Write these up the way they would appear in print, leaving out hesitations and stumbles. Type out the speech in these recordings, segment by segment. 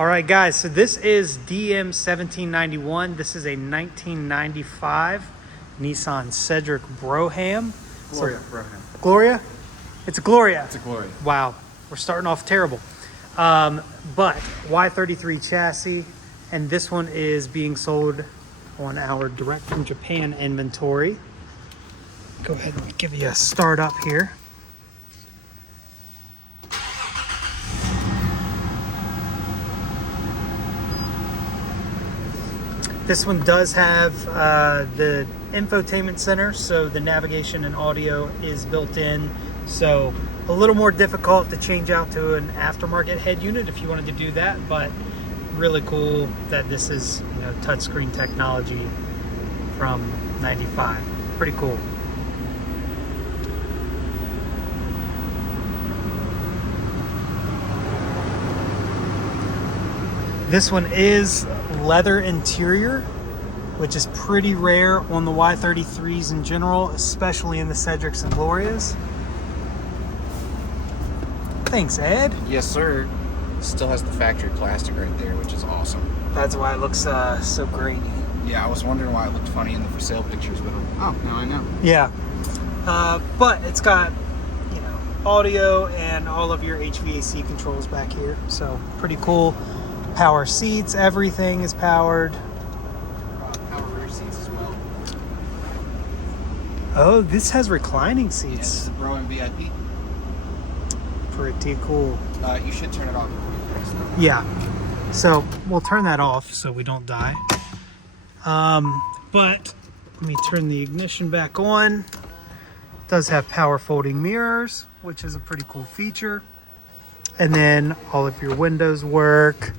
All right, guys, so this is DM1791. This is a 1995 Nissan Cedric Brougham. Brougham. Gloria? It's a Gloria. It's a Gloria. Wow, we're starting off terrible. But Y33 chassis, and this one is being sold on our direct from Japan inventory. Go ahead and give you a start up here. This one does have the infotainment center, so the navigation and audio is built in. So a little more difficult to change out to an aftermarket head unit if you wanted to do that, but really cool that this is, you know, touchscreen technology from 95. Pretty cool. This one is leather interior, which is pretty rare on the Y33s in general, especially in the Cedrics and Glorias. Thanks, Ed. Yes, sir. Still has the factory plastic right there, which is awesome. That's why it looks so great. Yeah, I was wondering why it looked funny in the for sale pictures, but oh, now I know. Yeah, but it's got, you know, audio and all of your HVAC controls back here, so pretty cool. Power seats, everything is powered. Power rear seats as well. Oh, this has reclining Yeah, seats. this is the Brougham VIP. Pretty cool. You should turn it off. Yeah, so we'll turn that off so we don't die. But let me turn the ignition back on. It does have power folding mirrors, which is a pretty cool feature. And then all of your windows work.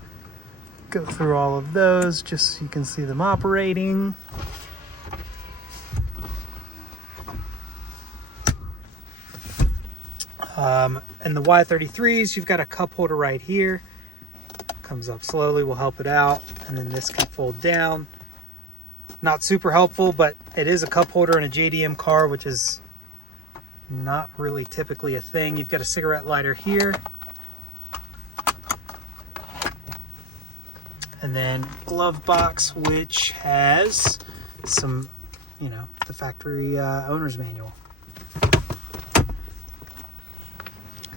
Go through all of those just so you can see them operating. And the Y33s, you've got a cup holder right here. Comes up slowly, we'll help it out. And then this can fold down. Not super helpful, but it is a cup holder in a JDM car, which is not really typically a thing. You've got a cigarette lighter here. And then glove box, which has some, you know, the factory owner's manual.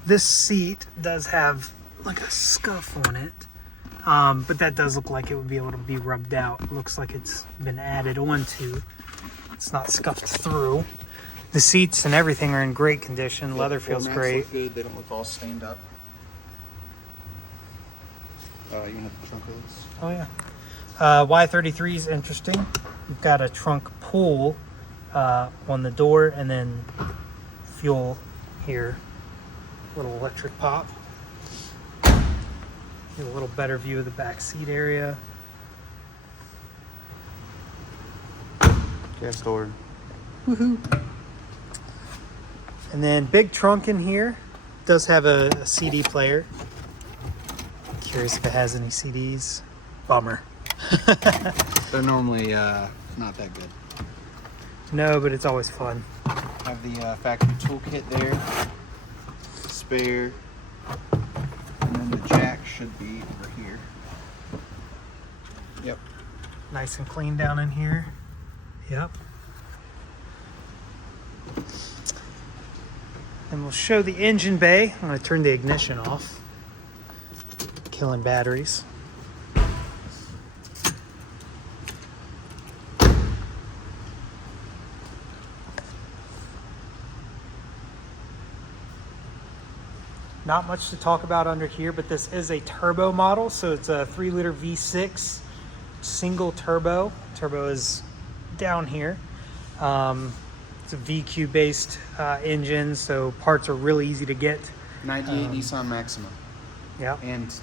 This seat does have like a scuff on it, but that does look like it would be able to be rubbed out. It looks like it's been added onto. It's not scuffed through. The seats and everything are in great condition. Leather feels great. Look good. They don't look all stained up. You have the trunk of this? Oh yeah. Y33 is interesting. You've got a trunk pull on the door, and then fuel here. Little electric pop. Get a little better view of the back seat area. Gas door. Woohoo! And then big trunk in here. Does have a CD player. Curious if it has any CDs. Bummer. They're normally not that good. No, but it's always fun. Have the factory toolkit there. Spare. And then the jack should be over here. Yep. Nice and clean down in here. Yep. And we'll show the engine bay. I'm going to turn the ignition off. Killing batteries. Not much to talk about under here, but this is a turbo model, so it's a 3-liter V6 single turbo. Turbo is down here. It's a VQ based engine, so parts are really easy to get. 98 Nissan Maxima. Yeah. And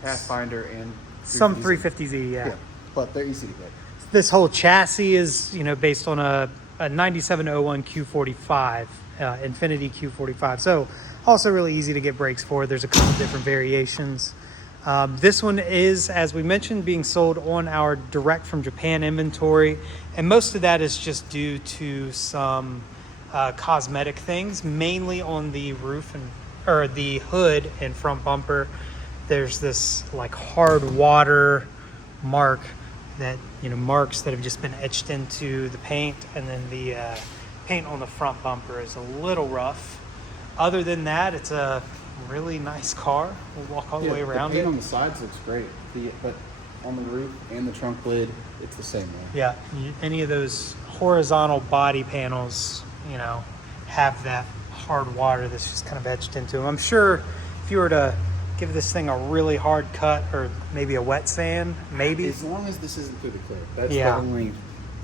Pathfinder and Some 350Z, yeah. But they're easy to get. This whole chassis is, you know, based on a 9701 Q45, Infinity Q45. So also really easy to get brakes for. There's a couple different variations. This one is, as we mentioned, being sold on our direct from Japan inventory. And most of that is just due to some cosmetic things, mainly on the roof or the hood and front bumper. there's this like hard water mark that, you know, marks that have just been etched into the paint, and then the paint on the front bumper is a little rough. Other than that, it's a really nice car. We'll walk all the way around the paint it. on the sides looks great, but on the roof and the trunk lid, it's the same way. Yeah, any of those horizontal body panels, you know, have that hard water that's just kind of etched into them. I'm sure if you were to give this thing a really hard cut or maybe a wet sand, maybe. As long as this isn't through the clip, that's Yeah. the only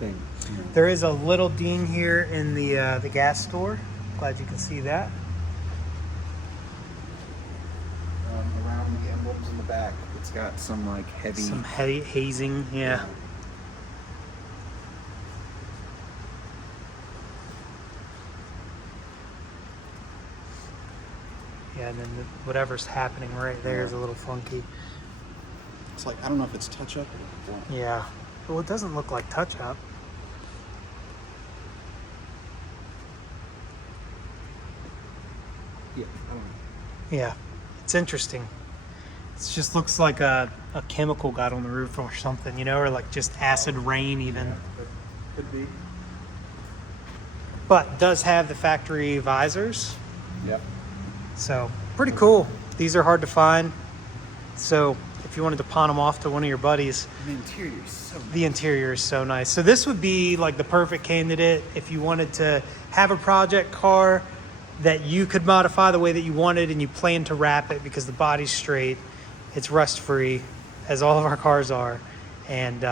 thing. You know. There is a little ding here in the gas store. Glad you can see that. Around the emblems in the back, it's got some like heavy. Some heavy hazing, yeah. Yeah, and then whatever's happening right there is a little funky. It's like, I don't know if it's touch up or what. Yeah. Well, it doesn't look like touch up. Yeah, I don't know. Yeah, it's interesting. It just looks like a chemical got on the roof or something, you know, or like just acid rain even. Yeah, that could be. But does have the factory visors. Yep. So pretty cool. These are hard to find. So if you wanted to pawn them off to one of your buddies, The interior is so nice. the interior is so nice. So this would be like the perfect candidate if you wanted to have a project car that you could modify the way that you wanted and you plan to wrap it because the body's straight, it's rust free, as all of our cars are. And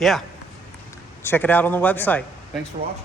yeah, check it out on the website. Thanks for watching.